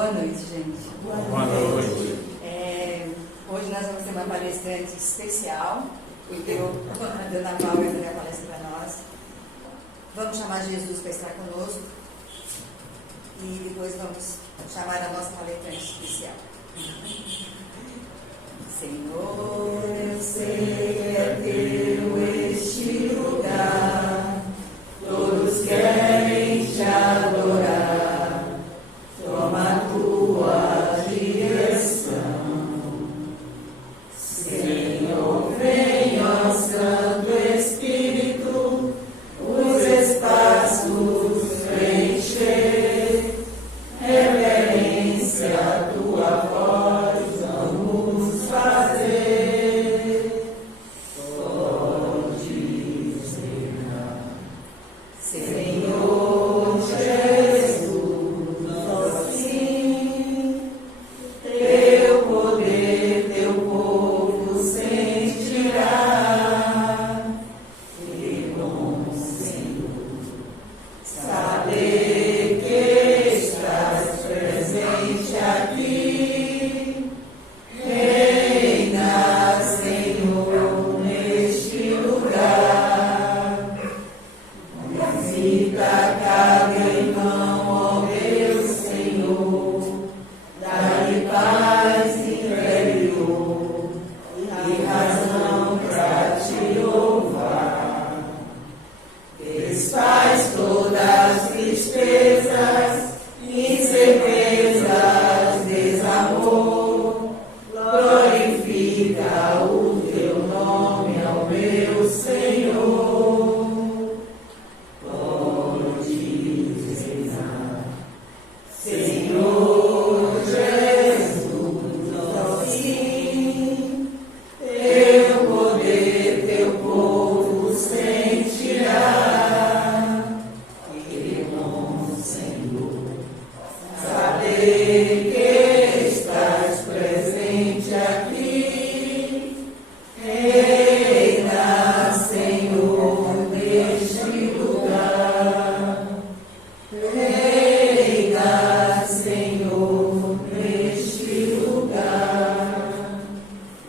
Boa noite, gente. Boa noite. Hoje nós vamos ter uma palestrante especial. A Dona Paula vai fazer a palestra para nós. Vamos chamar Jesus para estar conosco. E depois vamos chamar a nossa palestrante especial. Senhor, eu sei que é teu este lugar. Todos querem te adorar. Toma a tua direção. Senhor, vem, ó Santo Espírito, os espaços preencher. Reverência à tua voz, vamos fazer. Só dizer, Senhor Jesus, assim, teu poder, teu povo sentirá. Que bom, Senhor, saber que estás presente aqui. Reina, Senhor, neste lugar. Visita cada irmão, ó meu Senhor. Dá-lhe paz interior e razão pra te louvar. Desfaz todas as tristezas, incertezas, desamor. Glorifica o teu nome, ó meu Senhor. Pode dizer, Senhor Jesus, assim, teu poder, teu povo sentirá. Que bom, Senhor, saber que estás presente aqui. Reina, Senhor, neste lugar. Reina, Senhor, neste lugar.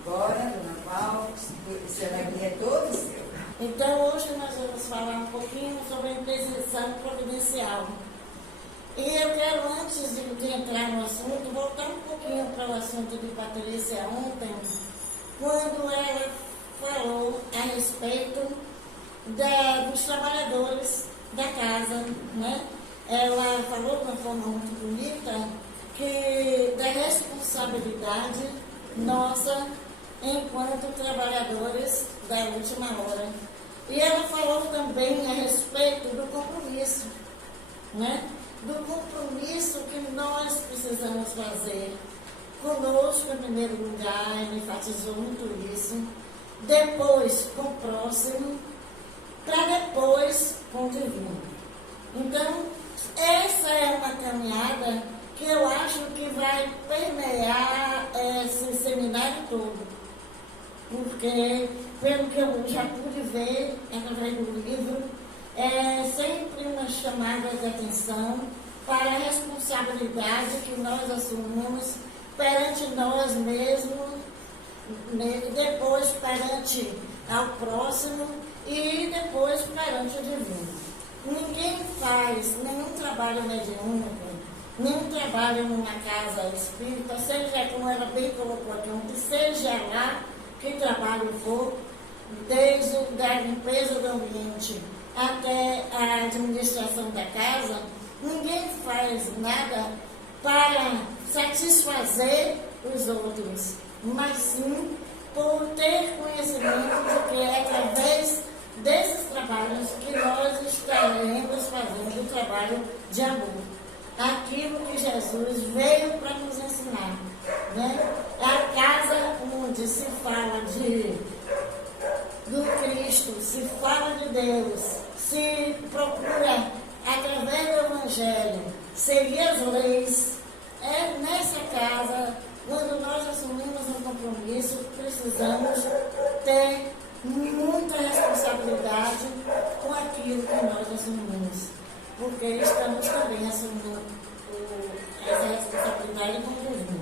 Agora, Dona Paula, esse aqui é todo seu. Então, hoje nós vamos falar um pouquinho sobre a intercessão providencial. E eu quero, antes de entrar no assunto, voltar um pouquinho para o assunto de Patrícia ontem, quando ela falou a respeito dos trabalhadores da casa, né? Ela falou de uma forma muito bonita que da responsabilidade nossa enquanto trabalhadores da última hora. E ela falou também a respeito do compromisso, né? Do compromisso que nós precisamos fazer conosco em primeiro lugar, ele enfatizou muito isso, depois com o próximo, para depois com o divino. Então, essa é uma caminhada que eu acho que vai permear esse seminário todo. Porque, pelo que eu já pude ver através do livro, é sempre uma chamada de atenção para a responsabilidade que nós assumimos perante nós mesmos, depois perante ao próximo e depois perante o divino. Ninguém faz nenhum trabalho mediúnico, nenhum trabalho numa casa espírita, seja como ela bem colocou aqui, seja lá que trabalho for, desde a limpeza do ambiente até a administração da casa, ninguém faz nada para satisfazer os outros, mas sim por ter conhecimento de que é através desses trabalhos que nós estaremos fazendo o trabalho de amor. Aquilo que Jesus veio para nos ensinar, né? A casa onde se fala do Cristo, se fala de Deus, se procura através do Evangelho seguir as leis, é nessa casa, quando nós assumimos um compromisso, precisamos ter muita responsabilidade com aquilo que nós assumimos, porque estamos também assumindo essa responsabilidade responsabilidade com o mundo.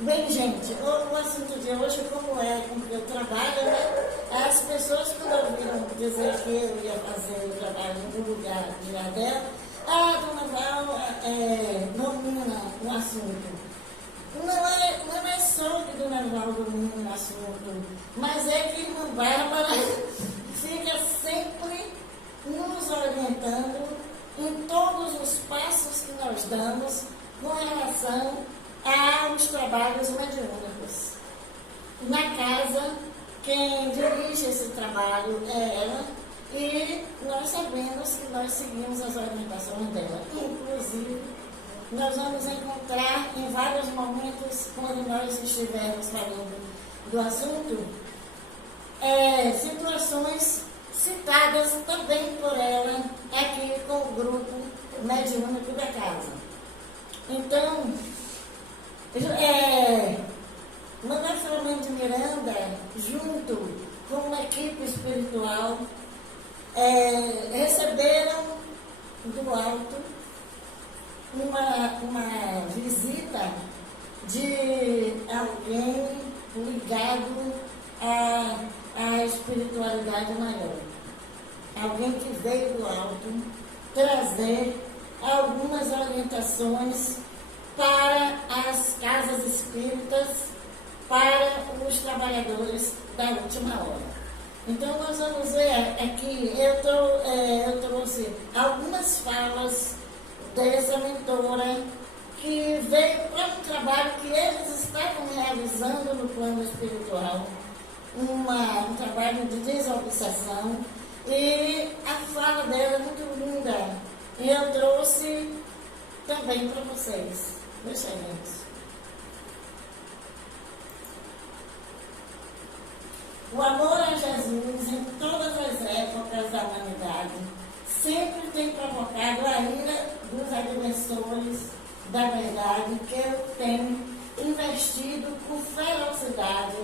Bem, gente, o assunto de hoje, como é com que eu trabalho, né? As pessoas, quando ouviram dizer que eu ia fazer o trabalho no lugar de Adel, Dona Val domina o assunto. Não é só que Dona Val domina o assunto, mas é que Irmã Bárbara fica sempre nos orientando em todos os passos que nós damos com relação aos trabalhos mediúnicos. Na casa, quem dirige esse trabalho é ela, e nós sabemos que nós seguimos as orientações dela. Inclusive, nós vamos encontrar em vários momentos, quando nós estivermos falando do assunto, situações citadas também por ela aqui com o grupo mediúnico da casa. Então, Manuel Filomeno de Miranda, junto com uma equipe espiritual, receberam do alto uma visita de alguém ligado à espiritualidade maior. Alguém que veio do alto trazer algumas orientações para as casas espíritas, para os trabalhadores da última hora. Então, nós vamos ver aqui, eu trouxe algumas falas dessa mentora que veio para um trabalho que eles estavam realizando no plano espiritual, um trabalho de desobsessão, e a fala dela é muito linda, e eu trouxe também para vocês. Excelente. O amor a Jesus em todas as épocas da humanidade sempre tem provocado a ira dos agressores da verdade que eu tenho investido com ferocidade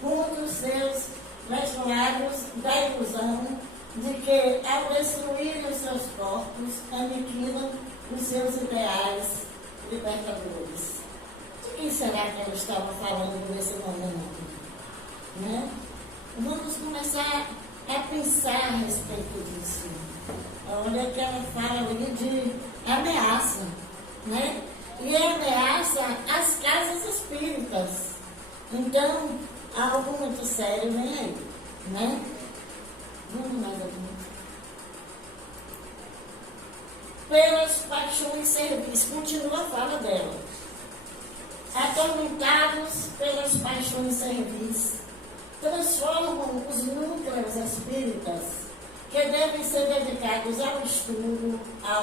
contra os seus legislados da ilusão de que, ao destruírem os seus corpos, aniquilam os seus ideais libertadores. De quem será que ela estava falando nesse momento? Né? Vamos começar a pensar a respeito disso. Olha que ela fala ali de ameaça, né? E ameaça as casas espíritas. Então, algo muito sério vem aí, né? Vamos mais aqui. Pelas paixões servis, continua a fala dela. Atormentados pelas paixões servis, transformam os núcleos espíritas, que devem ser dedicados ao estudo, à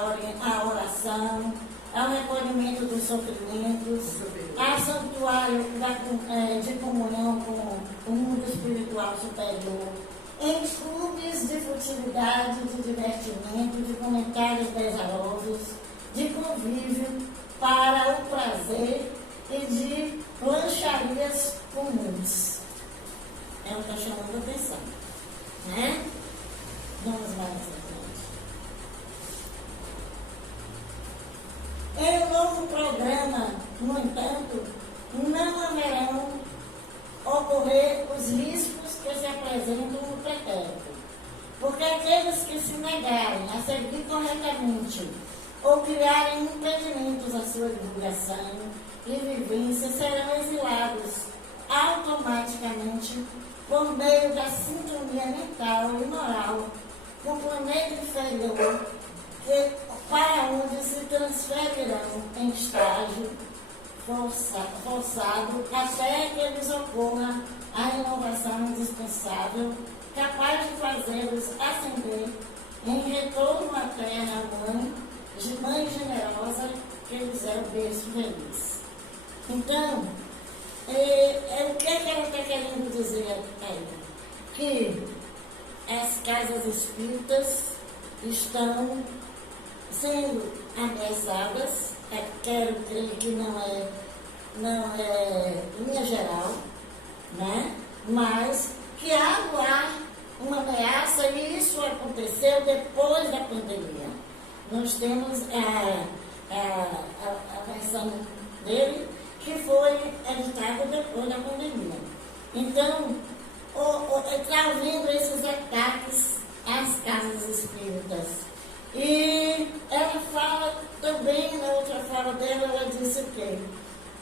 oração, ao recolhimento dos sofrimentos, ao santuário de comunhão com o mundo espiritual superior, em clubes de futilidade, de divertimento, de comentários pesarosos, de convívio para o prazer e de lancharias comuns. Ela está chamando a atenção, né? Vamos mais adiante. Em um novo programa, no entanto, não haverão ocorrer os riscos que se apresentam no pretérito, porque aqueles que se negarem a seguir corretamente ou criarem impedimentos à sua divulgação e vivência serão exilados automaticamente por meio da sintonia mental e moral com o planeta inferior, para onde se transferirão em estágio forçado até que lhes ocorra a inovação indispensável, capaz de fazê-los ascender em retorno à terra mãe generosa, que lhes é o berço feliz. Então, o que ela está querendo dizer aí? Que as casas espíritas estão sendo ameaçadas, quero crer que não é linha geral, né? Mas que há no ar uma ameaça, e isso aconteceu depois da pandemia. Nós temos a versão dele, que foi editada depois da pandemia. Então, está ouvindo esses ataques às casas espíritas. E ela fala também, na outra fala dela, ela disse o quê?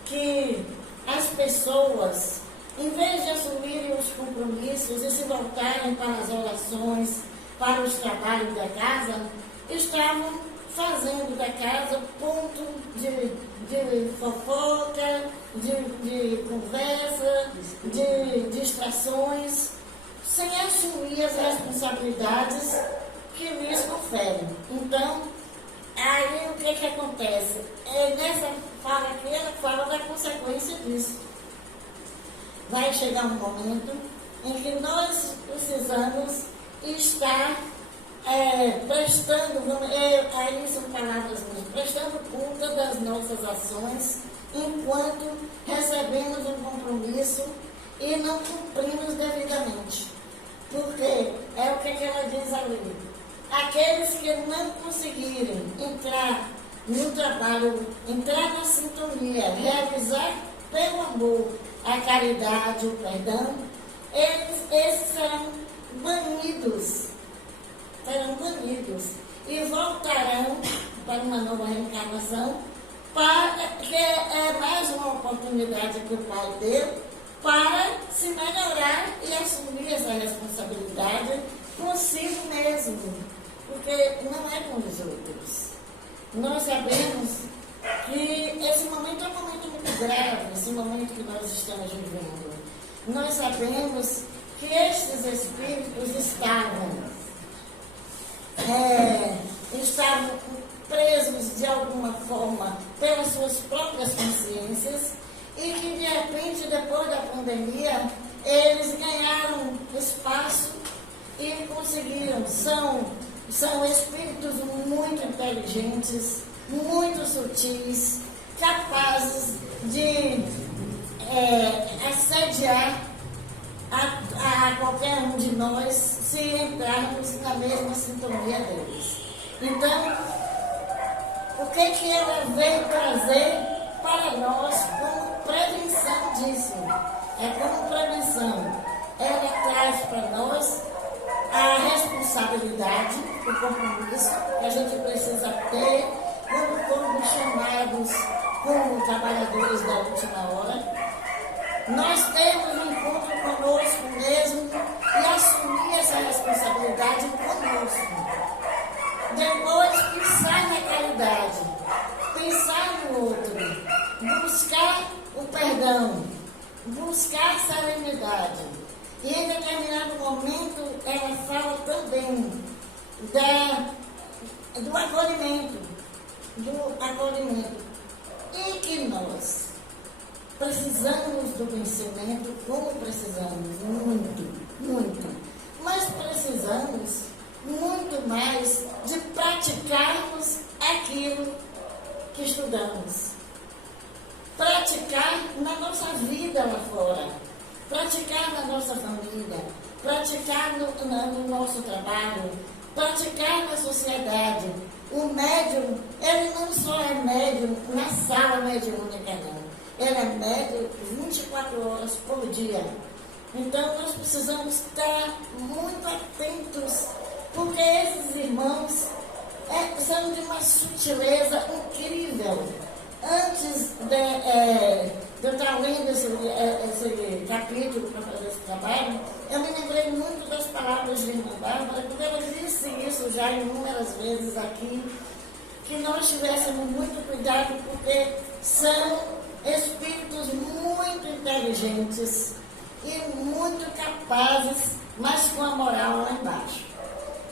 Que as pessoas, em vez de assumirem os compromissos e se voltarem para as orações, para os trabalhos da casa, estavam fazendo da casa ponto de fofoca, de conversa, de distrações, sem assumir as responsabilidades que lhes conferem. Então, aí o que acontece? Nessa fala aqui, ela fala da consequência disso. Vai chegar um momento em que nós precisamos estar prestando, aí são palavras mesmo, prestando conta das nossas ações enquanto recebemos um compromisso e não cumprimos devidamente. Porque é o que ela diz ali. Aqueles que não conseguirem entrar no trabalho, entrar na sintonia, realizar pelo amor a caridade, o perdão, esses serão banidos e voltarão para uma nova reencarnação, que é mais uma oportunidade que o Pai deu para se melhorar e assumir essa responsabilidade consigo mesmo, porque não é com os outros. Nós sabemos que esse momento é um momento muito grave, esse momento que nós estamos vivendo. Nós sabemos que estes espíritos estavam presos de alguma forma pelas suas próprias consciências e que de repente, depois da pandemia, eles ganharam espaço e conseguiram. São espíritos muito inteligentes, muito sutis, capazes de assediar a qualquer um de nós se entrarmos na mesma sintonia deles. Então, o que ela veio trazer para nós como prevenção disso? É como prevenção. Ela traz para nós a responsabilidade, o compromisso que a gente precisa ter quando formos chamados como trabalhadores da última hora. Nós temos um encontro conosco mesmo e assumir essa responsabilidade conosco. Depois, pensar na caridade, pensar no outro, buscar o perdão, buscar serenidade. E em determinado momento, ela fala também do acolhimento. E que nós precisamos do conhecimento, como precisamos, muito. Mas precisamos muito mais de praticarmos aquilo que estudamos. Praticar na nossa vida lá fora, praticar na nossa família, praticar no nosso trabalho, praticar na sociedade. O médium, ele não só é médium na sala mediúnica, não. Ele é médium 24 horas por dia. Então, nós precisamos estar muito atentos, porque esses irmãos são de uma sutileza incrível. Antes de eu estar lendo esse capítulo para fazer esse trabalho, eu me lembrei muito das palavras de irmã Bárbara, porque ela disse isso já inúmeras vezes aqui, que nós tivéssemos muito cuidado, porque são espíritos muito inteligentes e muito capazes, mas com a moral lá embaixo.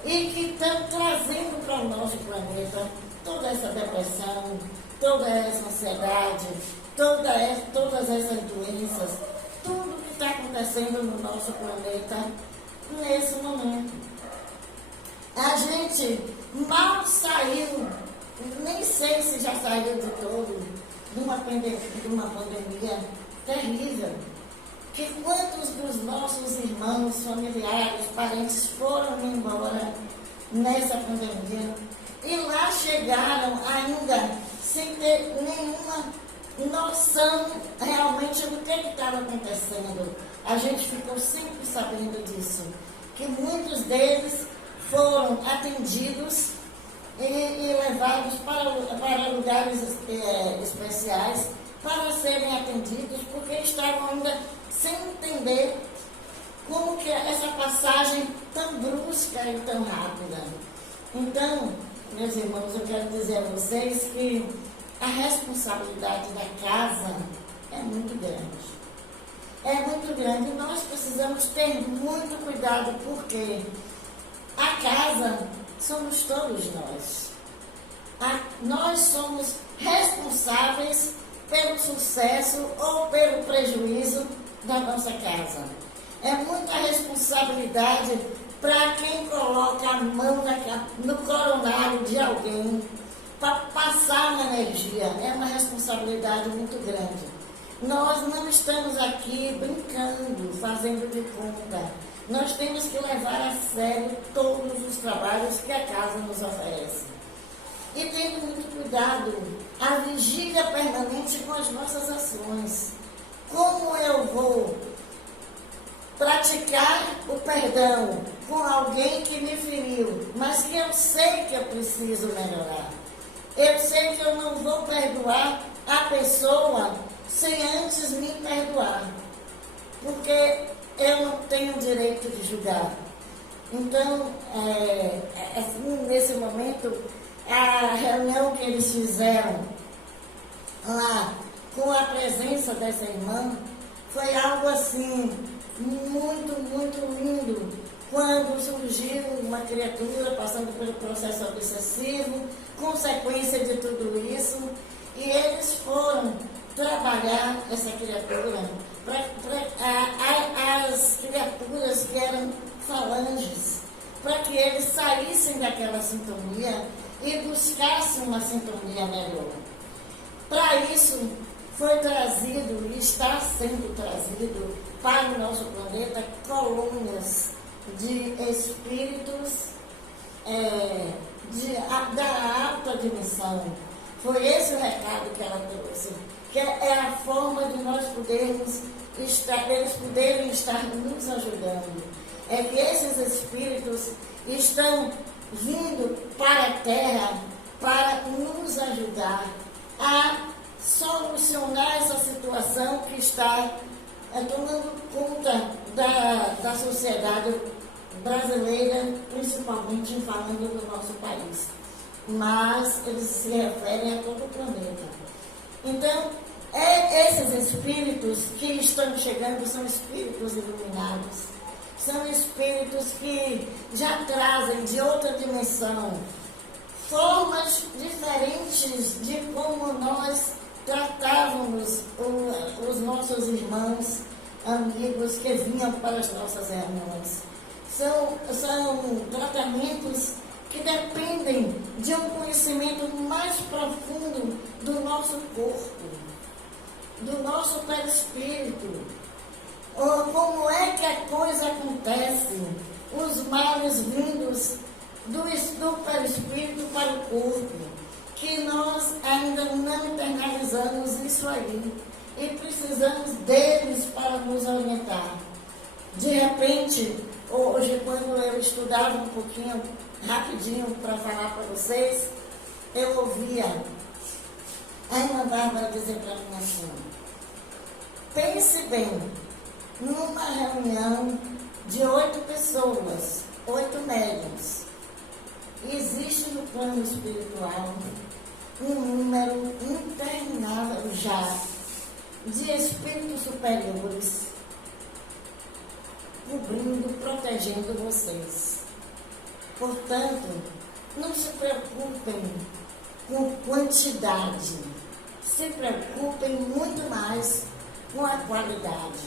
E que estão trazendo para o nosso planeta toda essa depressão, toda essa ansiedade, todas essas doenças, tudo que está acontecendo no nosso planeta nesse momento. A gente mal saiu, nem sei se já saiu de todo, de uma pandemia terrível. Que quantos dos nossos irmãos, familiares, parentes foram embora nessa pandemia e lá chegaram ainda sem ter nenhuma noção realmente do que estava acontecendo. A gente ficou sempre sabendo disso, que muitos deles foram atendidos e levados para lugares especiais para serem atendidos, porque estavam ainda sem entender como que essa passagem tão brusca e tão rápida. Então, meus irmãos, eu quero dizer a vocês que a responsabilidade da casa é muito grande. É muito grande. Nós precisamos ter muito cuidado, porque a casa somos todos nós. Nós somos responsáveis pelo sucesso ou pelo prejuízo da nossa casa. É muita responsabilidade para quem coloca a mão no coronário de alguém para passar uma energia. É uma responsabilidade muito grande. Nós não estamos aqui brincando, fazendo de conta. Nós temos que levar a sério todos os trabalhos que a casa nos oferece. E tendo muito cuidado, a vigília permanente com as nossas ações. Como eu vou praticar o perdão com alguém que me feriu, mas que eu sei que eu preciso melhorar? Eu sei que eu não vou perdoar a pessoa sem antes me perdoar, porque eu não tenho direito de julgar. Então, assim, nesse momento, a reunião que eles fizeram lá, com a presença dessa irmã, foi algo assim, muito, muito lindo. Quando surgiu uma criatura passando pelo processo obsessivo, consequência de tudo isso, e eles foram trabalhar essa criatura, as criaturas que eram falanges, para que eles saíssem daquela sintonia e buscassem uma sintonia melhor. Para isso, foi trazido e está sendo trazido para o nosso planeta colônias de espíritos da alta dimensão. Foi esse o recado que ela trouxe, que é a forma de nós podermos estar, eles poderem estar nos ajudando. É que esses espíritos estão vindo para a Terra para nos ajudar a solucionar essa situação que está tomando conta da sociedade brasileira, principalmente falando do nosso país. Mas eles se referem a todo o planeta. Então, esses espíritos que estão chegando são espíritos iluminados, são espíritos que já trazem de outra dimensão formas diferentes de como nós tratávamos os nossos irmãos, amigos que vinham para as nossas reuniões. São tratamentos que dependem de um conhecimento mais profundo do nosso corpo, do nosso perispírito. Como é que a coisa acontece? Os males vindos do perispírito para o corpo, que nós ainda não internalizamos isso aí e precisamos deles para nos orientar. De repente, hoje, quando eu estudava um pouquinho, rapidinho, para falar para vocês, eu ouvia a irmã Bárbara dizer para mim assim: pense bem, numa reunião de 8 pessoas, 8 médiuns, existe no plano espiritual um número interminável já de espíritos superiores cobrindo, protegendo vocês. Portanto, não se preocupem com quantidade, se preocupem muito mais com a qualidade,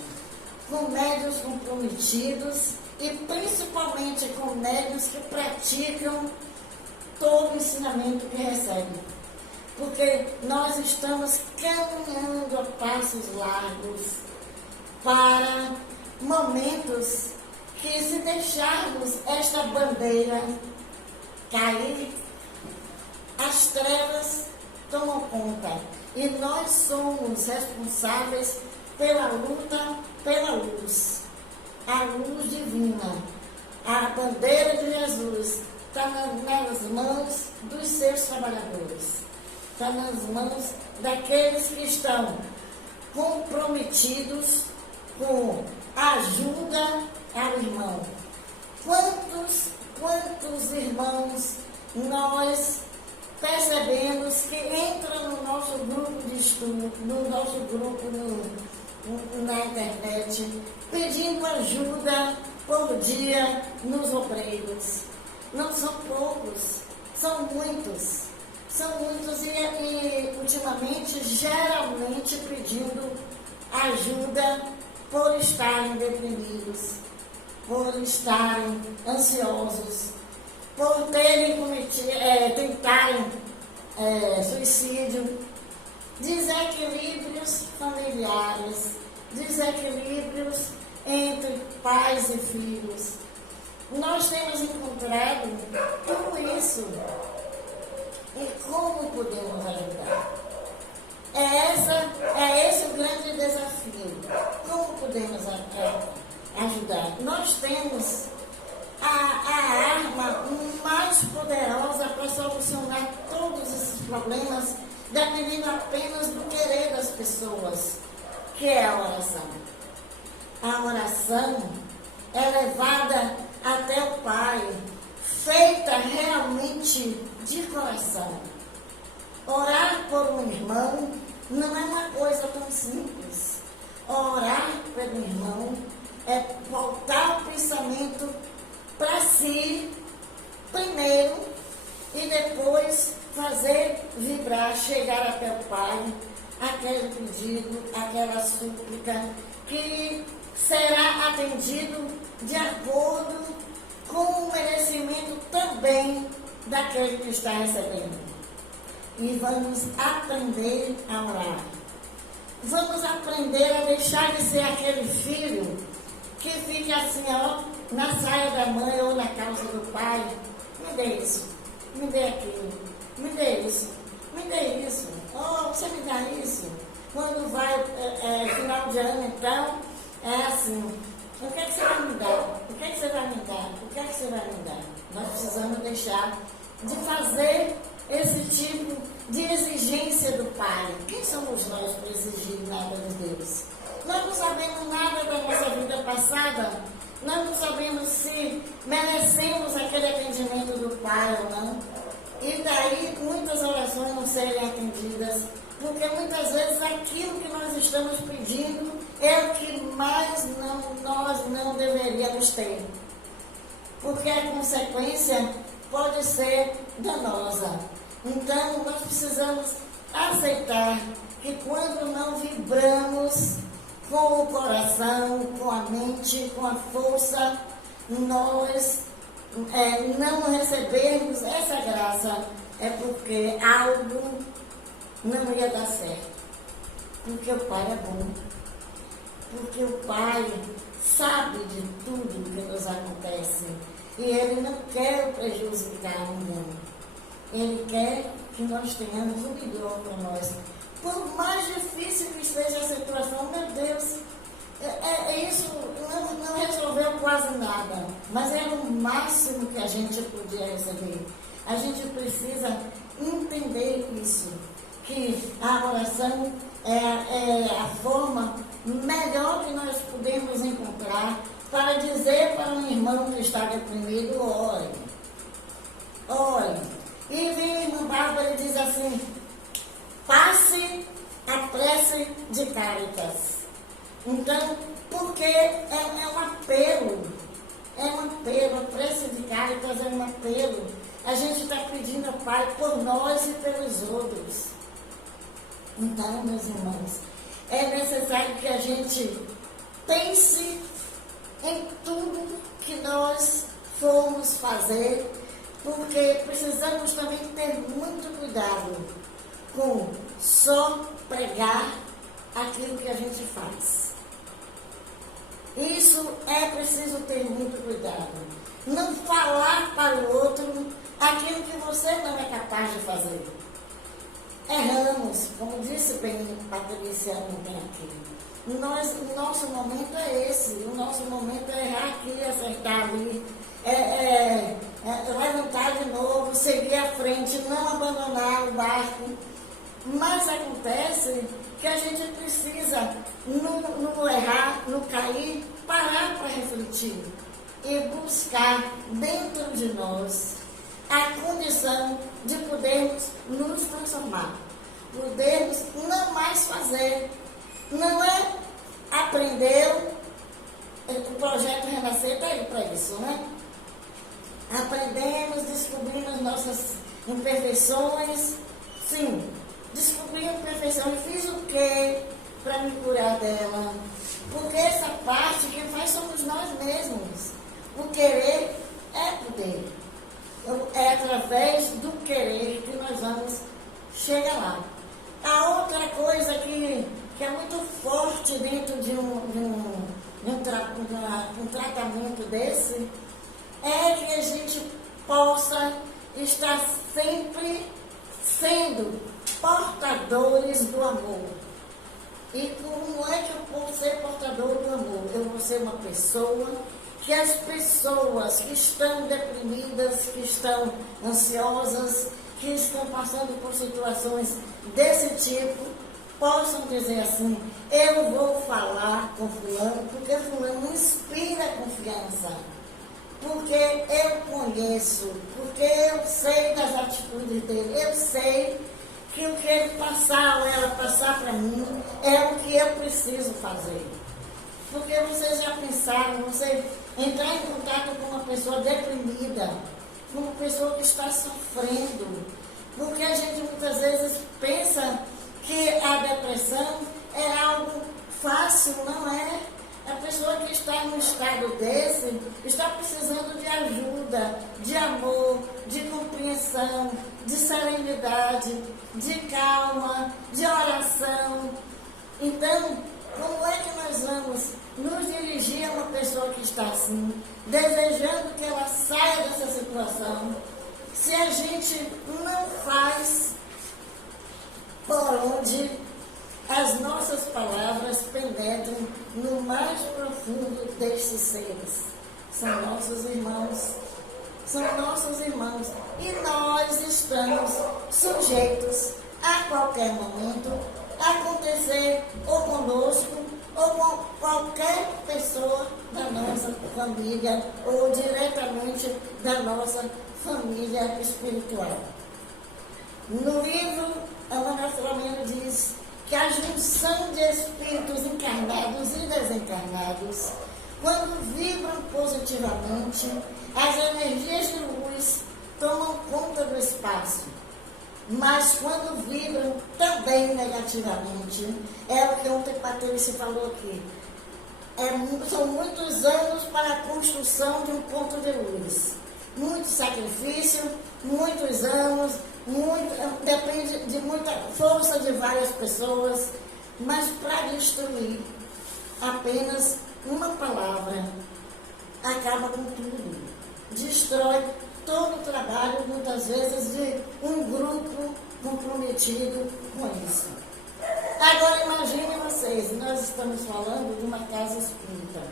com médiuns comprometidos e principalmente com médiuns que praticam todo o ensinamento que recebem. Porque nós estamos caminhando a passos largos para momentos que, se deixarmos esta bandeira cair, as trevas tomam conta. E nós somos responsáveis pela luta pela luz. A luz divina, a bandeira de Jesus, está nas mãos dos seus trabalhadores. Está nas mãos daqueles que estão comprometidos com ajuda ao irmão. Quantos irmãos nós percebemos que entram no nosso grupo de estudo, no nosso grupo na internet, pedindo ajuda por dia nos obreiros. Não são poucos, são muitos. São muitos e ultimamente, geralmente pedindo ajuda por estarem deprimidos, por estarem ansiosos, por terem tentarem suicídio, desequilíbrios familiares, desequilíbrios entre pais e filhos. Nós temos encontrado tudo isso. E como podemos ajudar? É esse o grande desafio. Como podemos ajudar? Nós temos a arma mais poderosa para solucionar todos esses problemas, dependendo apenas do querer das pessoas, que é a oração. A oração é levada até o Pai, feita realmente de coração. Orar por um irmão não é uma coisa tão simples. Orar pelo irmão é voltar o pensamento para si primeiro e depois fazer vibrar, chegar até o Pai, aquele pedido, aquela súplica que será atendido de acordo com o merecimento também daquele que está recebendo. E vamos aprender a orar. Vamos aprender a deixar de ser aquele filho que fica assim, ó, na saia da mãe ou na calça do pai. Me dê isso, me dê aquilo, me dê isso, me dê isso. Oh, você me dá isso? Quando vai final de ano, então, é assim. O que é que você vai me dar? O que é que você vai me dar? O que é que você vai me dar? Nós precisamos deixar de fazer esse tipo de exigência do Pai. Quem somos nós para exigir nada de Deus? Nós não sabemos nada da nossa vida passada. Nós não sabemos se merecemos aquele atendimento do Pai ou não. E daí muitas orações não serem atendidas. Porque muitas vezes aquilo que nós estamos pedindo é o que mais nós não deveríamos ter. Porque a consequência pode ser danosa. Então, nós precisamos aceitar que quando não vibramos com o coração, com a mente, com a força, nós não recebemos essa graça, é porque algo não ia dar certo. Porque o Pai é bom. Porque o Pai sabe de tudo que nos acontece. E Ele não quer o prejuízo de ninguém. Ele quer que nós tenhamos o melhor para nós. Por mais difícil que esteja a situação, meu Deus, isso não resolveu quase nada. Mas era o máximo que a gente podia receber. A gente precisa entender isso. Que a oração é a forma melhor que nós podemos encontrar para dizer para um irmão que está deprimido, ore. E vem a irmã Bárbara e diz assim, passe a prece de Cáritas. Então, porque é um apelo, a prece de Cáritas é um apelo. A gente está pedindo ao Pai por nós e pelos outros. Então, meus irmãos, é necessário que a gente pense em tudo que nós formos fazer, porque precisamos também ter muito cuidado com só pregar aquilo que a gente faz. Isso é preciso ter muito cuidado. Não falar para o outro aquilo que você não é capaz de fazer. erramos, como disse bem Patrícia ontem aqui. O nosso momento é esse, o nosso momento é errar aqui, acertar ali, levantar de novo, seguir à frente, não abandonar o barco. Mas acontece que a gente precisa, no errar, no cair, parar para refletir e buscar dentro de nós a condição de podermos nos transformar, podermos não mais fazer, não é aprender, o projeto Renascer está aí para isso, né? Aprendemos, descobrimos nossas imperfeições, sim, descobri a imperfeição e fiz o quê para me curar dela? Porque essa parte quem faz somos nós mesmos. O querer é poder. É através do querer que nós vamos chegar lá. A outra coisa que é muito forte dentro de um tratamento desse é que a gente possa estar sempre sendo portadores do amor. E como é que eu posso ser portador do amor? Eu vou ser uma pessoa que as pessoas que estão deprimidas, que estão ansiosas, que estão passando por situações desse tipo, possam dizer assim, eu vou falar com fulano, porque fulano inspira confiança. Porque eu conheço, porque eu sei das atitudes dele, eu sei que o que ele passar ou ela passar para mim é o que eu preciso fazer. Porque vocês já pensaram, você entrar em contato com uma pessoa deprimida, com uma pessoa que está sofrendo, porque a gente muitas vezes pensa que a depressão é algo fácil, não é? A pessoa que está num estado desse está precisando de ajuda, de amor, de compreensão, de serenidade, de calma, de oração. Então, como é que nós vamos nos dirigir a uma pessoa que está assim, desejando que ela saia dessa situação, se a gente não faz por onde as nossas palavras penetram no mais profundo destes seres? São nossos irmãos. São nossos irmãos. E nós estamos sujeitos a qualquer momento acontecer ou conosco ou com qualquer pessoa da nossa família ou diretamente da nossa família espiritual. No livro, a Manuel Filomeno diz que a junção de espíritos encarnados e desencarnados, quando vibram positivamente, as energias de luz tomam conta do espaço. Mas quando vibram também negativamente, é o que ontem Patrícia falou aqui, são muitos anos para a construção de um ponto de luz. Muito sacrifício, muitos anos, depende de muita força de várias pessoas, mas para destruir apenas uma palavra acaba com tudo. Destrói todo o trabalho, muitas vezes, de um grupo comprometido com isso. Agora imagine vocês, nós estamos falando de uma casa espírita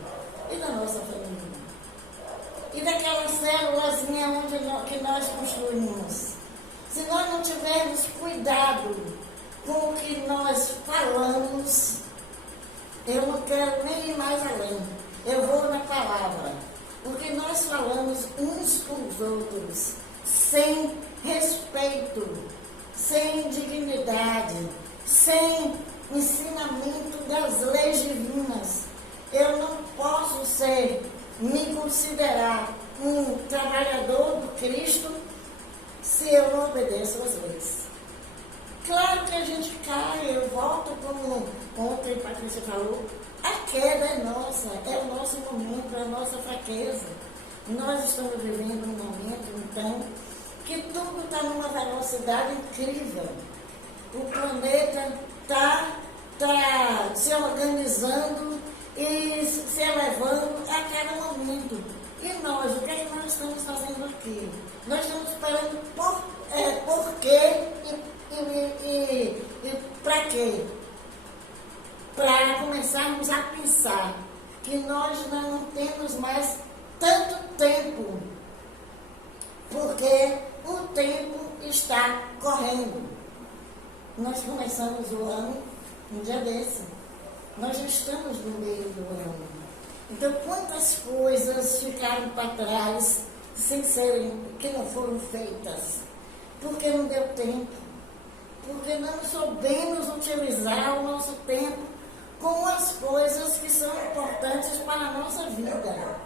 e da nossa família. E daquela célulazinha que nós construímos. Se nós não tivermos cuidado com o que nós falamos, eu não quero nem ir mais além. Eu vou na palavra. Porque nós falamos uns com os outros sem respeito, sem dignidade, sem ensinamento das leis divinas. Eu não posso me considerar um trabalhador do Cristo se eu não obedeço às leis. Claro que a gente cai, eu volto como ontem a Patrícia falou, a queda é nossa, é o nosso momento, é a nossa fraqueza. Nós estamos vivendo um momento, então, que tudo está numa velocidade incrível. O planeta está se organizando e se elevando a cada momento. E nós, o que é que nós estamos fazendo aqui? Nós estamos esperando por quê e pensar que nós não temos mais tanto tempo, porque o tempo está correndo. Nós começamos o ano um dia desse. Nós já estamos no meio do ano. Então, quantas coisas ficaram para trás que não foram feitas? Porque não deu tempo. Porque não soubemos utilizar o nosso tempo com as coisas que são importantes para a nossa vida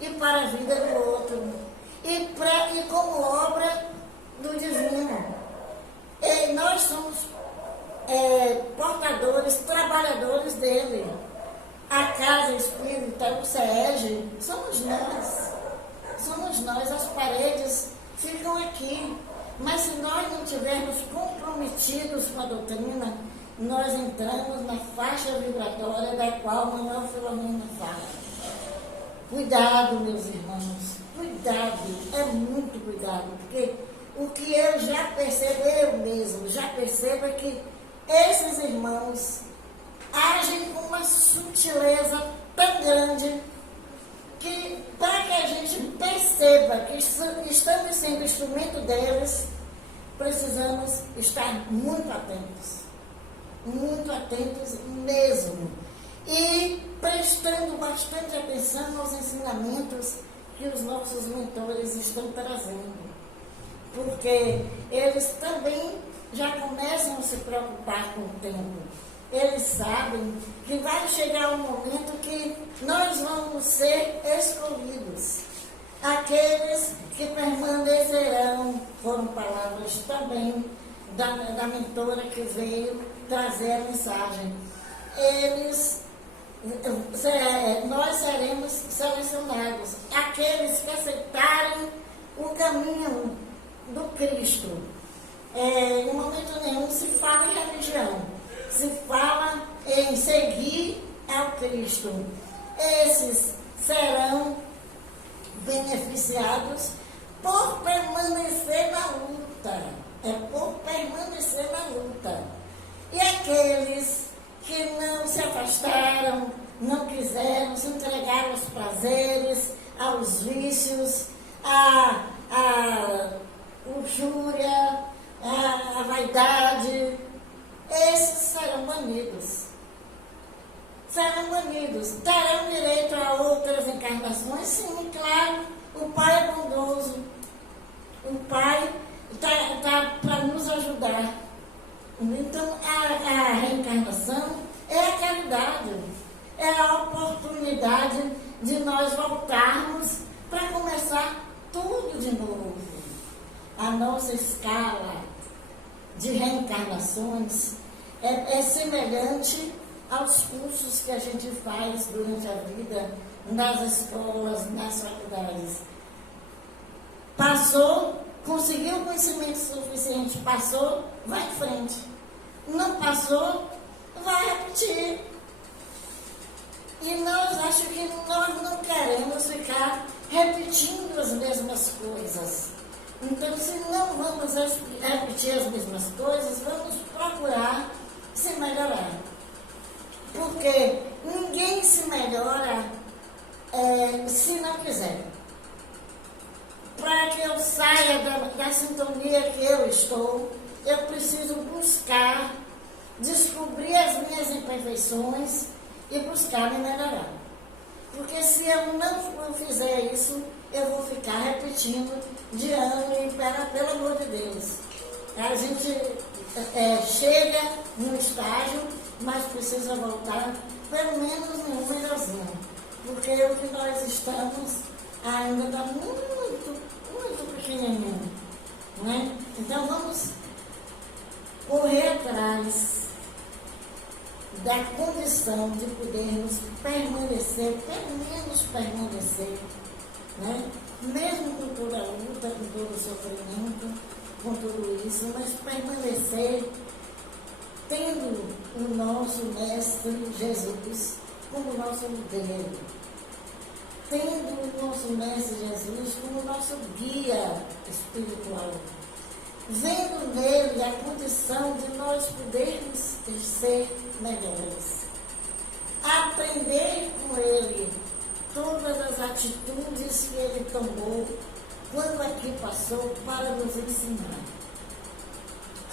e para a vida do outro e como obra do divino. E nós somos portadores, trabalhadores dele. A casa espírita, o SEEG, somos nós. Somos nós, as paredes ficam aqui. Mas se nós não estivermos comprometidos com a doutrina, nós entramos na faixa vibratória da qual Manuel Filomeno fala. Cuidado, meus irmãos, cuidado, é muito cuidado, porque o que eu já percebo, eu mesmo já percebo é que esses irmãos agem com uma sutileza tão grande que, para que a gente perceba que estamos sendo instrumento deles, precisamos estar muito atentos mesmo, e prestando bastante atenção aos ensinamentos que os nossos mentores estão trazendo, porque eles também já começam a se preocupar com o tempo. Eles sabem que vai chegar um momento que nós vamos ser escolhidos. Aqueles que permanecerão, foram palavras também da mentora que veio trazer a mensagem. Nós seremos selecionados, aqueles que aceitarem o caminho do Cristo. Em momento nenhum se fala em religião, se fala em seguir ao Cristo. Esses serão beneficiados por permanecer na luta. Por permanecer na luta. E aqueles que não se afastaram, não quiseram, se entregaram aos prazeres, aos vícios, à luxúria, à vaidade, esses serão banidos. Serão banidos. Terão direito a outras encarnações? Sim, claro. O Pai é bondoso. O Pai está para nos ajudar. Então, a reencarnação é a caridade. É a oportunidade de nós voltarmos para começar tudo de novo. A nossa escala de reencarnações é semelhante aos cursos que a gente faz durante a vida, nas escolas, nas faculdades. Passou, conseguiu o conhecimento suficiente, passou, vai em frente. Não passou, vai repetir. E nós acho que nós não queremos ficar repetindo as mesmas coisas. Então, se não vamos repetir as mesmas coisas, vamos procurar se melhorar. Porque ninguém se melhora se não quiser. Para que eu saia da sintonia que eu estou, eu preciso buscar, descobrir as minhas imperfeições e buscar me melhorar. Porque se eu não fizer isso, eu vou ficar repetindo de ano e pelo amor de Deus. A gente chega num estágio, mas precisa voltar pelo menos em um melhorzinho. Porque o que nós estamos ainda está muito pequenininho. Né? Então vamos correr atrás da condição de podermos permanecer, pelo menos permanecer, né? Mesmo com toda a luta, com todo o sofrimento, com tudo isso, mas permanecer tendo o nosso Mestre Jesus como nosso modelo, tendo o nosso Mestre Jesus como nosso guia espiritual, vendo nele a condição de nós podermos ser melhores. aprender com ele todas as atitudes que ele tomou quando aqui passou para nos ensinar.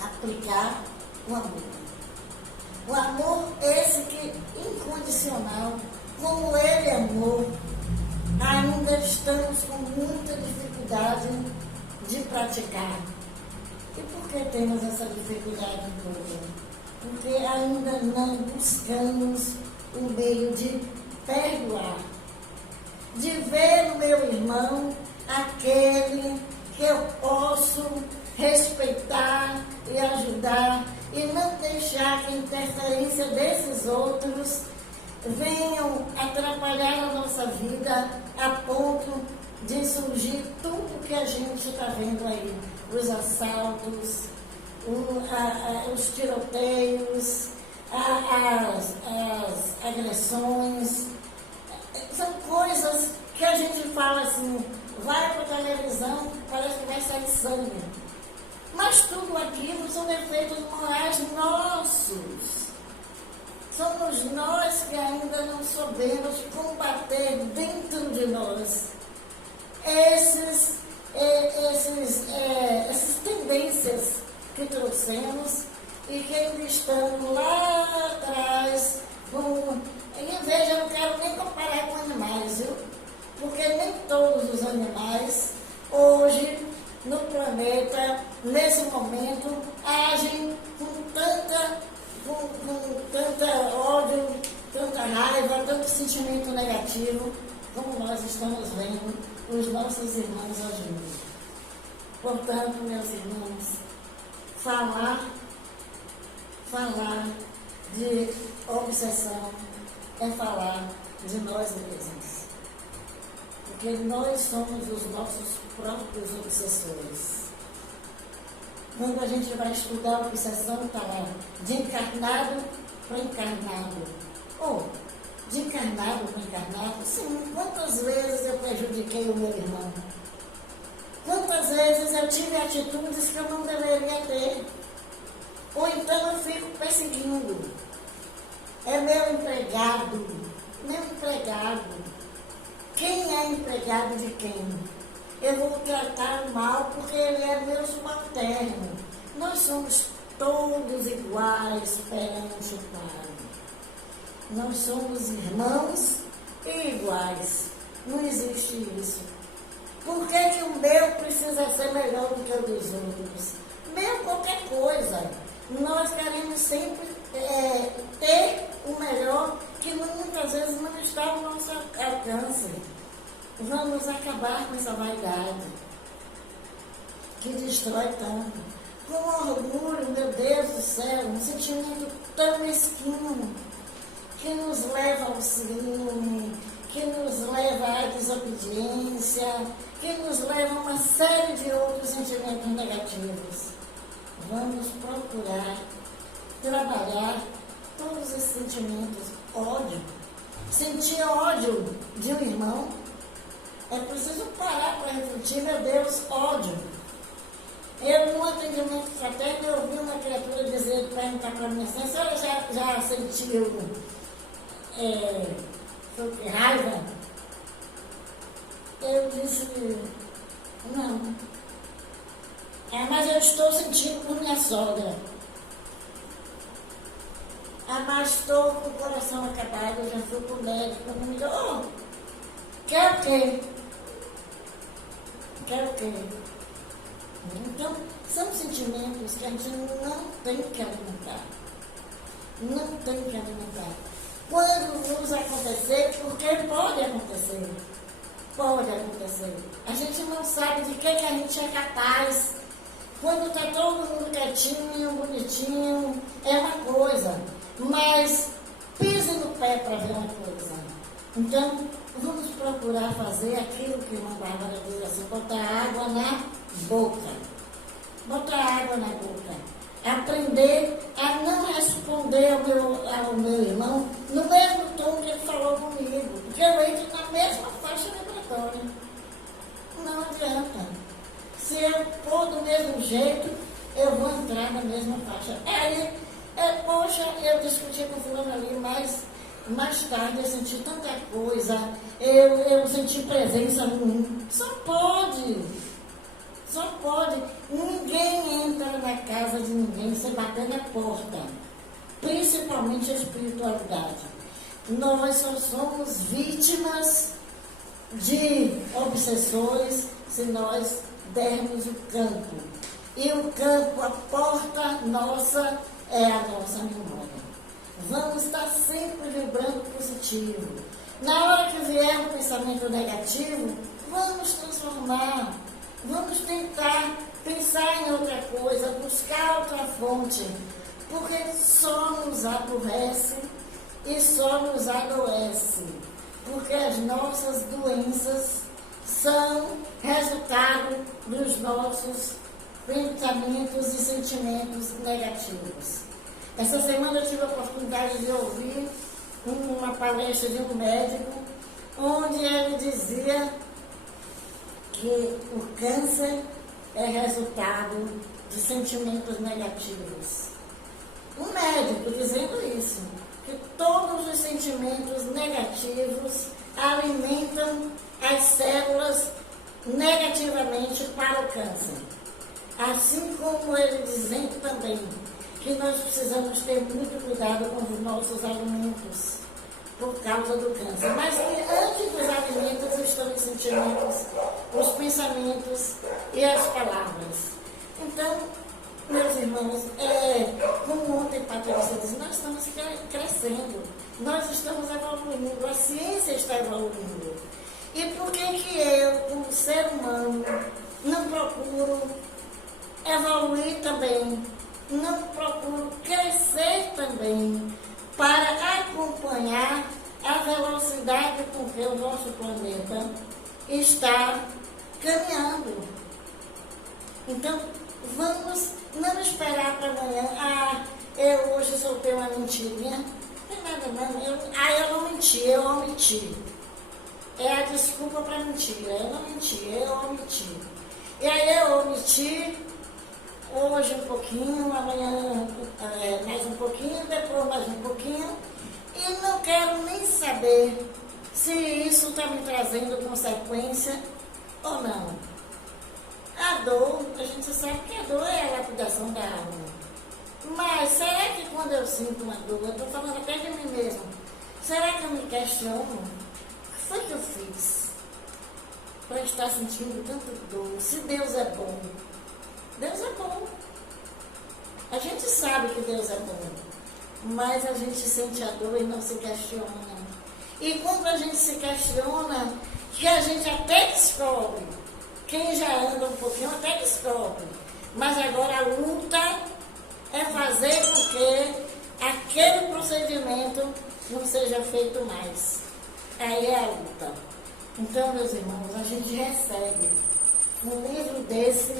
Aplicar o amor. O amor esse que incondicional, como ele amou, ainda estamos com muita dificuldade de praticar. E por que temos essa dificuldade toda? Porque ainda não buscamos o meio de perdoar, de ver no meu irmão aquele que eu posso respeitar e ajudar e não deixar que a interferência desses outros venham atrapalhar a nossa vida a ponto de surgir tudo que a gente está vendo aí, os assaltos, os tiroteios, as agressões. São coisas que a gente fala assim, vai para a televisão, parece que vai sair sangue. Mas tudo aquilo são efeitos morais nossos. Somos nós que ainda não soubemos combater dentro de nós essas tendências que trouxemos e que ainda estão lá atrás. E veja, eu não quero nem comparar com animais, viu? Porque nem todos os animais hoje no planeta, nesse momento, agem com tanta ódio, tanta raiva, tanto sentimento negativo, como nós estamos vendo os nossos irmãos agindo. Portanto, meus irmãos, falar de obsessão é falar de nós mesmos. Porque nós somos os nossos próprios obsessores. Quando a gente vai estudar a obsessão, está lá, de encarnado para encarnado. Ou, de encarnado para encarnado, sim, quantas vezes eu prejudiquei o meu irmão? Quantas vezes eu tive atitudes que eu não deveria ter? Ou então eu fico perseguindo. É meu empregado. Quem é empregado de quem? Eu vou tratar mal porque ele é meu subalterno. Nós somos todos iguais perante o Pai. Nós somos irmãos e iguais. Não existe isso. Por que o meu precisa ser melhor do que o dos outros? Meu qualquer coisa. Nós queremos sempre ter o melhor que muitas vezes não está ao nosso alcance. Vamos acabar com essa vaidade que destrói tanto. Com orgulho, meu Deus do céu, um sentimento tão mesquinho que nos leva ao ciúme, que nos leva à desobediência, que nos leva a uma série de outros sentimentos negativos. Vamos procurar trabalhar todos esses sentimentos. Ódio. Sentir ódio de um irmão. É preciso parar para refletir, meu Deus, ódio. Eu, num atendimento fraterno, eu ouvi uma criatura perguntar para mim assim, a senhora já sentiu raiva? Eu disse, não. Mas eu estou sentindo por minha sogra. Mas estou com o coração acabado, eu já fui para o médico, o médico me disse, quer o quê? Então, são sentimentos que a gente não tem que alimentar. Não tem que alimentar. Quando nos acontecer, porque pode acontecer. Pode acontecer. A gente não sabe de que a gente é capaz. Quando está todo mundo quietinho, bonitinho, é uma coisa. Mas pise no pé para ver uma coisa. Então, vamos procurar fazer aquilo que uma Bárbara diz assim, botar água na boca. Botar água na boca. Aprender a não responder ao meu irmão no mesmo tom que ele falou comigo. Porque eu entro na mesma faixa vibratória. Não adianta. Se eu for do mesmo jeito, eu vou entrar na mesma faixa. Aí, poxa, eu discuti com o fulano ali, mas Mais tarde eu senti tanta coisa, eu senti presença ruim. Só pode. Ninguém entra na casa de ninguém sem bater na porta. Principalmente a espiritualidade. Nós só somos vítimas de obsessores se nós dermos o campo. E o campo, a porta nossa, é a nossa memória. Vamos estar sempre vibrando positivo. Na hora que vier um pensamento negativo, vamos transformar. Vamos tentar pensar em outra coisa, buscar outra fonte. Porque só nos aborrece e só nos adoece. Porque as nossas doenças são resultado dos nossos pensamentos e sentimentos negativos. Essa semana eu tive a oportunidade de ouvir uma palestra de um médico, onde ele dizia que o câncer é resultado de sentimentos negativos. Um médico dizendo isso, que todos os sentimentos negativos alimentam as células negativamente para o câncer. Assim como ele dizendo também que nós precisamos ter muito cuidado com os nossos alimentos por causa do câncer. Mas que antes dos alimentos estão os sentimentos, os pensamentos e as palavras. Então, meus irmãos, como ontem Patrícia disse, nós estamos crescendo, nós estamos evoluindo, a ciência está evoluindo. E por que eu, como ser humano, não procuro evoluir também, não procuro crescer também, para acompanhar a velocidade com que o nosso planeta está caminhando? Então, vamos não esperar para amanhã, eu hoje soltei uma mentirinha, não tem nada não, eu não menti, eu omiti. É a desculpa para mentira, eu não menti, eu omiti. E aí eu omiti, hoje um pouquinho, amanhã mais um pouquinho, depois mais um pouquinho, e não quero nem saber se isso está me trazendo consequência ou não. A dor, a gente sabe que a dor é a lapidação da alma. Mas será que quando eu sinto uma dor, eu estou falando até de mim mesmo, será que eu me questiono? O que foi que eu fiz para estar sentindo tanto dor? Se Deus é bom. Deus é bom. A gente sabe que Deus é bom, mas a gente sente a dor e não se questiona. E quando a gente se questiona, que a gente até descobre, quem já anda um pouquinho até descobre, mas agora a luta é fazer com que aquele procedimento não seja feito mais. Aí é a luta. Então, meus irmãos, a gente recebe um livro desse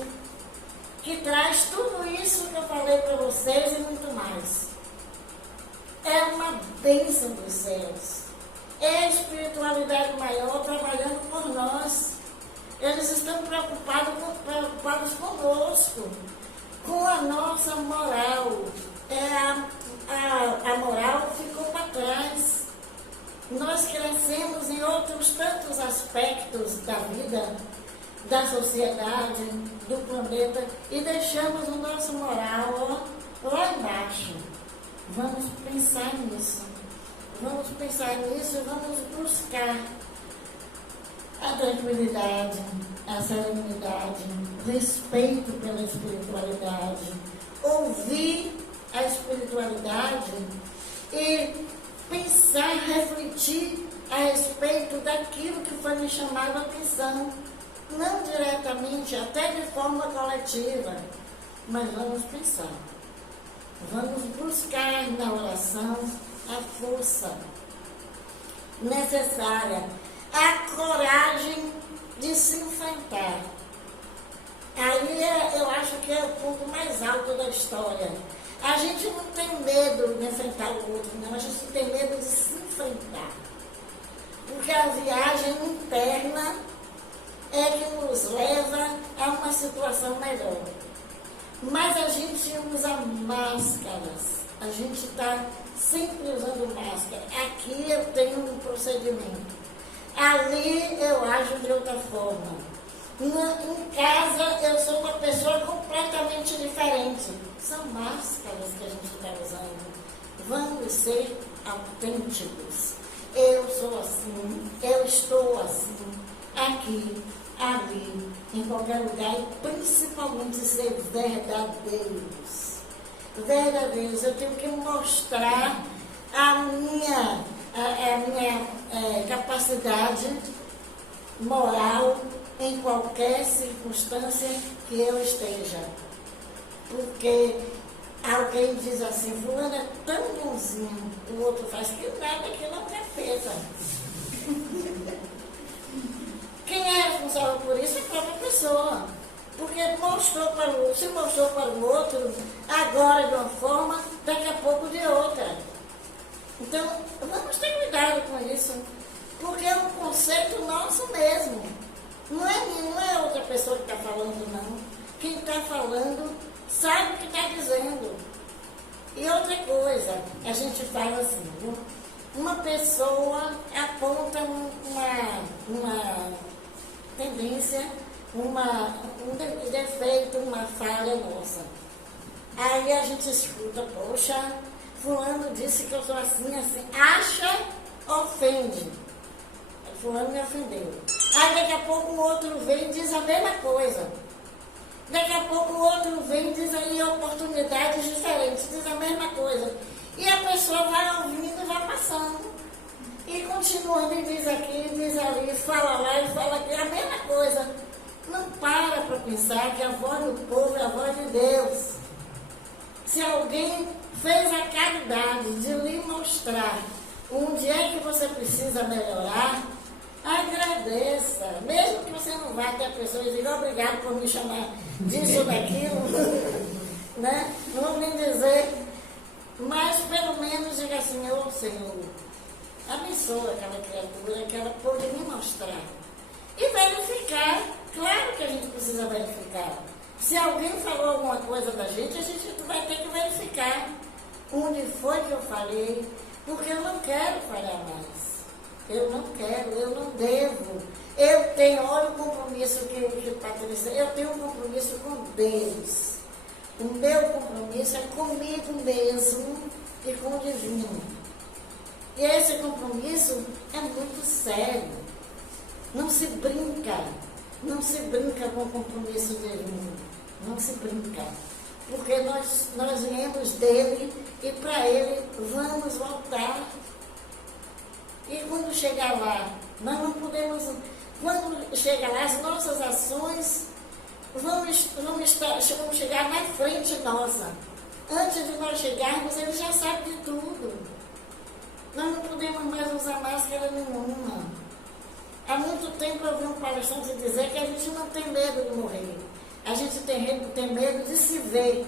que traz tudo isso que eu falei para vocês e muito mais. É uma bênção dos céus. É a espiritualidade maior trabalhando por nós. Eles estão preocupados conosco, com a nossa moral. A moral ficou para trás. Nós crescemos em outros tantos aspectos da vida, da sociedade, do planeta, e deixamos o nosso moral lá embaixo. Vamos pensar nisso. Vamos pensar nisso e vamos buscar a tranquilidade, a serenidade, respeito pela espiritualidade, ouvir a espiritualidade e pensar, refletir a respeito daquilo que foi me chamado a atenção. Não diretamente, até de forma coletiva, mas vamos pensar. Vamos buscar na oração a força necessária, a coragem de se enfrentar. Aí eu acho que é o ponto mais alto da história. A gente não tem medo de enfrentar o outro, não. A gente tem medo de se enfrentar. Porque a viagem interna é que nos leva a uma situação melhor. Mas a gente usa máscaras. A gente está sempre usando máscara. Aqui eu tenho um procedimento. Ali eu ajo de outra forma. Em casa eu sou uma pessoa completamente diferente. São máscaras que a gente está usando. Vamos ser autênticos. Eu sou assim, eu estou assim, aqui, ali, em qualquer lugar, e principalmente ser verdadeiros. Verdadeiros, eu tenho que mostrar a minha capacidade moral em qualquer circunstância que eu esteja. Porque alguém diz assim, fulano é tão bonzinho, o outro faz que nada, que não é capeta. Quem é responsável por isso é a própria pessoa. Porque se mostrou para o outro, agora de uma forma, daqui a pouco de outra. Então, vamos ter cuidado com isso, porque é um conceito nosso mesmo. Não é outra pessoa que está falando, não. Quem está falando sabe o que está dizendo. E outra coisa, a gente fala assim, viu? Uma pessoa aponta uma tendência, um defeito, uma falha nossa. Aí a gente escuta, poxa, fulano disse que eu sou assim, assim. Acha, ofende. Fulano me ofendeu. Aí daqui a pouco o outro vem e diz a mesma coisa. Daqui a pouco o outro vem e diz aí oportunidades diferentes, diz a mesma coisa. E a pessoa vai ouvindo e vai passando. E continuando, e diz aqui, diz ali, fala lá e fala aqui, a mesma coisa. Não para pensar que a voz do povo é a voz de Deus. Se alguém fez a caridade de lhe mostrar onde é que você precisa melhorar, agradeça. Mesmo que você não vá até a pessoa e diga obrigado por me chamar disso ou daquilo, né? Não vou nem dizer, mas pelo menos diga assim, Senhor, abençoa aquela criatura que ela pôde me mostrar. E verificar, claro que a gente precisa verificar. Se alguém falou alguma coisa da gente, a gente vai ter que verificar onde foi que eu falei, porque eu não quero falhar mais. Eu não quero, eu não devo. Eu tenho, olha o compromisso que Patrícia, eu tenho um compromisso com Deus. O meu compromisso é comigo mesmo e com o divino. E esse compromisso é muito sério. Não se brinca com o compromisso divino. Não se brinca. Porque nós viemos dele e para ele vamos voltar. E quando chegar lá, nós não podemos. Quando chegar lá, as nossas ações vão chegar na frente nossa. Antes de nós chegarmos, ele já sabe de tudo. Nós não podemos mais usar máscara nenhuma. Há muito tempo eu vi um palestrante dizer que a gente não tem medo de morrer. A gente tem medo de se ver.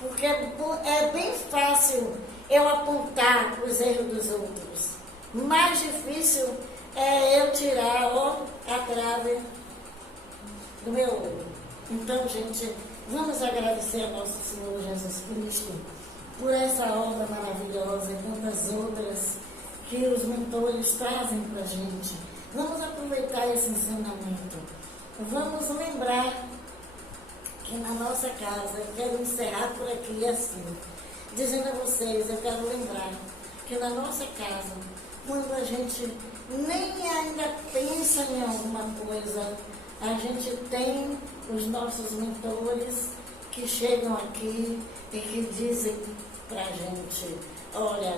Porque é bem fácil eu apontar os erros dos outros. Mais difícil é eu tirar a trave do meu olho. Então, gente, vamos agradecer ao nosso Senhor Jesus Cristo por essa obra maravilhosa e tantas outras que os mentores trazem para a gente. Vamos aproveitar esse ensinamento. Vamos lembrar que na nossa casa, eu quero encerrar por aqui assim, dizendo a vocês, eu quero lembrar que na nossa casa, quando a gente nem ainda pensa em alguma coisa, a gente tem os nossos mentores que chegam aqui e que dizem para a gente, olha,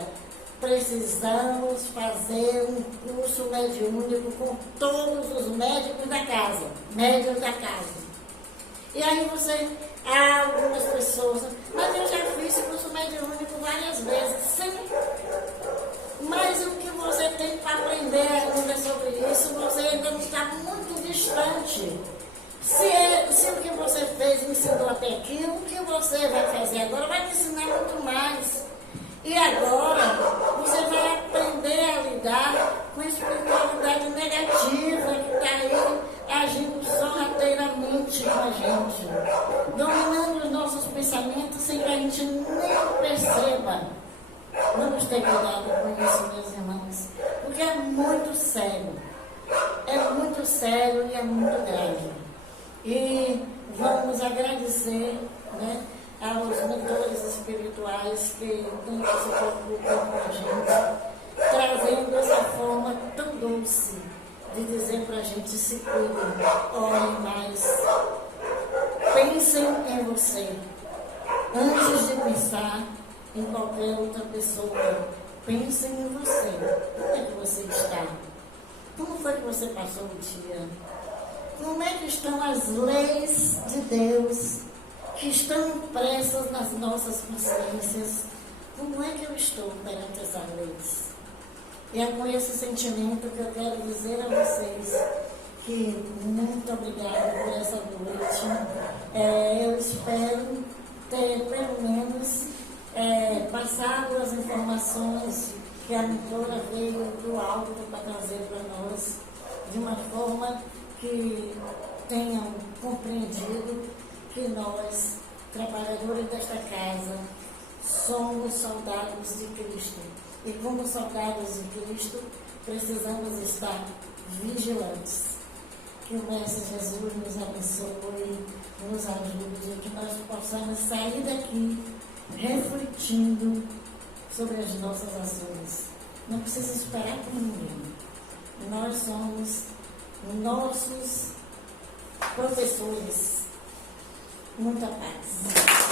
precisamos fazer um curso mediúnico com todos os médicos da casa, médios da casa. E aí há algumas pessoas, mas eu já fiz esse curso mediúnico várias vezes, sim. Mas o que você tem para aprender ainda sobre isso, você ainda não está muito distante. Se o que você fez me ensinou até aqui, o que você vai fazer agora vai te ensinar muito mais. E agora você vai aprender a lidar com a espiritualidade negativa que está aí agindo sorrateiramente com a gente, dominando os nossos pensamentos sem que a gente nem perceba. perceba, vamos ter cuidado com isso, meus irmãos, porque é muito sério. É muito sério e é muito grave. E vamos agradecer, né, aos mentores espirituais que tanto se preocupam com a gente, trazendo essa forma tão doce de dizer para a gente: se cuidem, orem mais, pensem em você, antes de pensar em qualquer outra pessoa. Pensem em você. Como é que você está? Como foi que você passou o dia? Como é que estão as leis de Deus que estão impressas nas nossas consciências? Como é que eu estou perante essas leis? E é com esse sentimento que eu quero dizer a vocês que muito obrigada por essa noite. Eu espero ter, pelo menos, passado as informações que a mentora veio do alto para trazer para nós, de uma forma que tenham compreendido que nós, trabalhadores desta casa, somos soldados de Cristo. E como soldados de Cristo, precisamos estar vigilantes. Que o Mestre Jesus nos abençoe, nos ajude, que nós possamos sair daqui refletindo sobre as nossas ações. Não precisa esperar por ninguém. Nós somos nossos professores. Muita paz.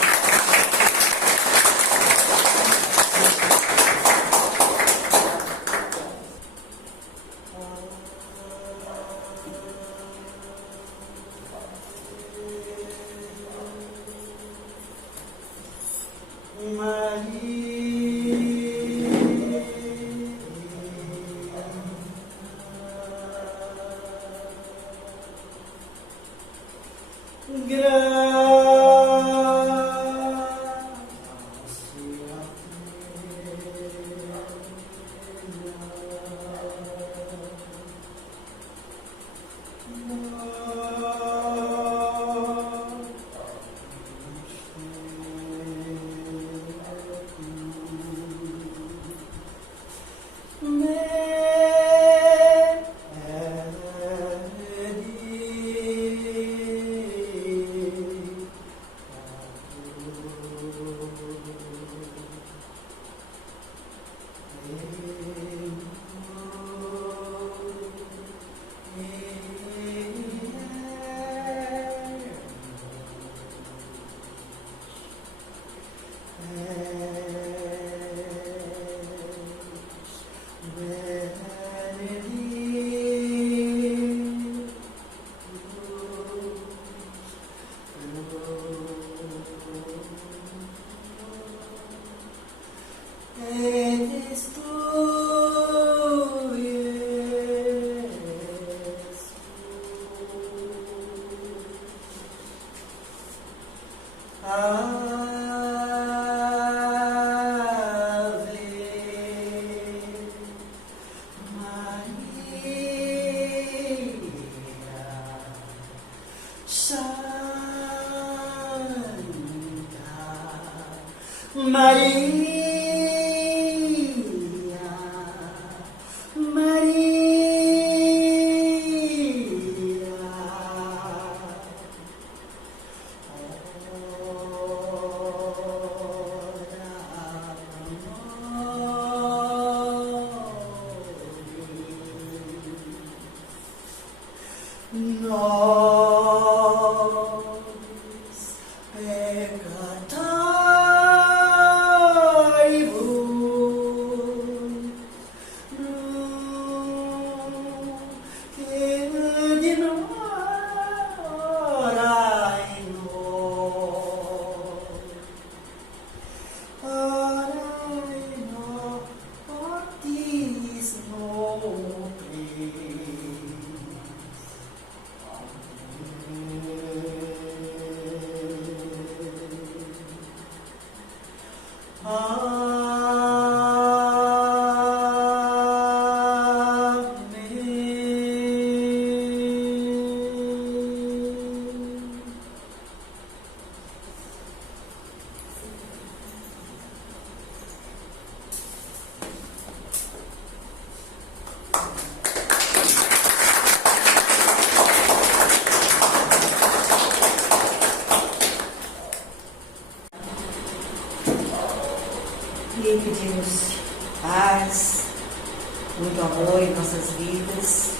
abençoe nossas vidas.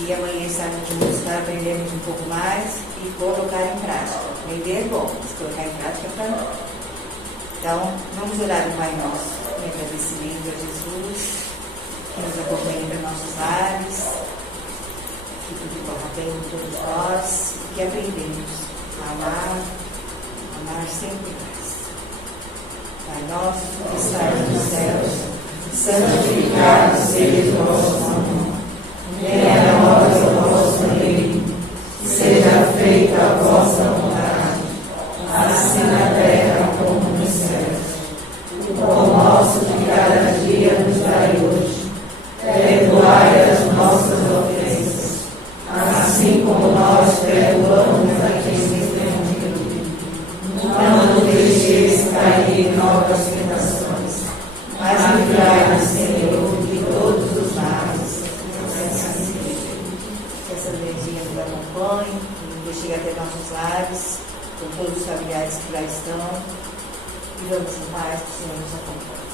E amanhã estarmos juntos para aprendermos um pouco mais e colocar em prática. Aprender é bom, mas colocar em prática para nós. Então, vamos orar o Pai Nosso em agradecimento a Jesus, que nos acompanha para nossos lares, que tudo corra bem em todos nós e que aprendemos a amar sempre mais. Pai Nosso que estás nos céus, santificado seja o vosso nome. Venha a nós o vosso reino, seja feita a vossa vontade, assim na terra como nos céus. O pão nosso de cada dia nos dai hoje. Perdoai as nossas ofensas, assim como nós perdoamos a quem nos tem ofendido. Não nos deixeis cair em novas tentações, mas livrai-nos, Senhor, de todos os males. Que essa energia nos acompanhe, que chegue até nossos lares, com todos os familiares que lá estão, e vamos em paz, que o Senhor nos acompanhe.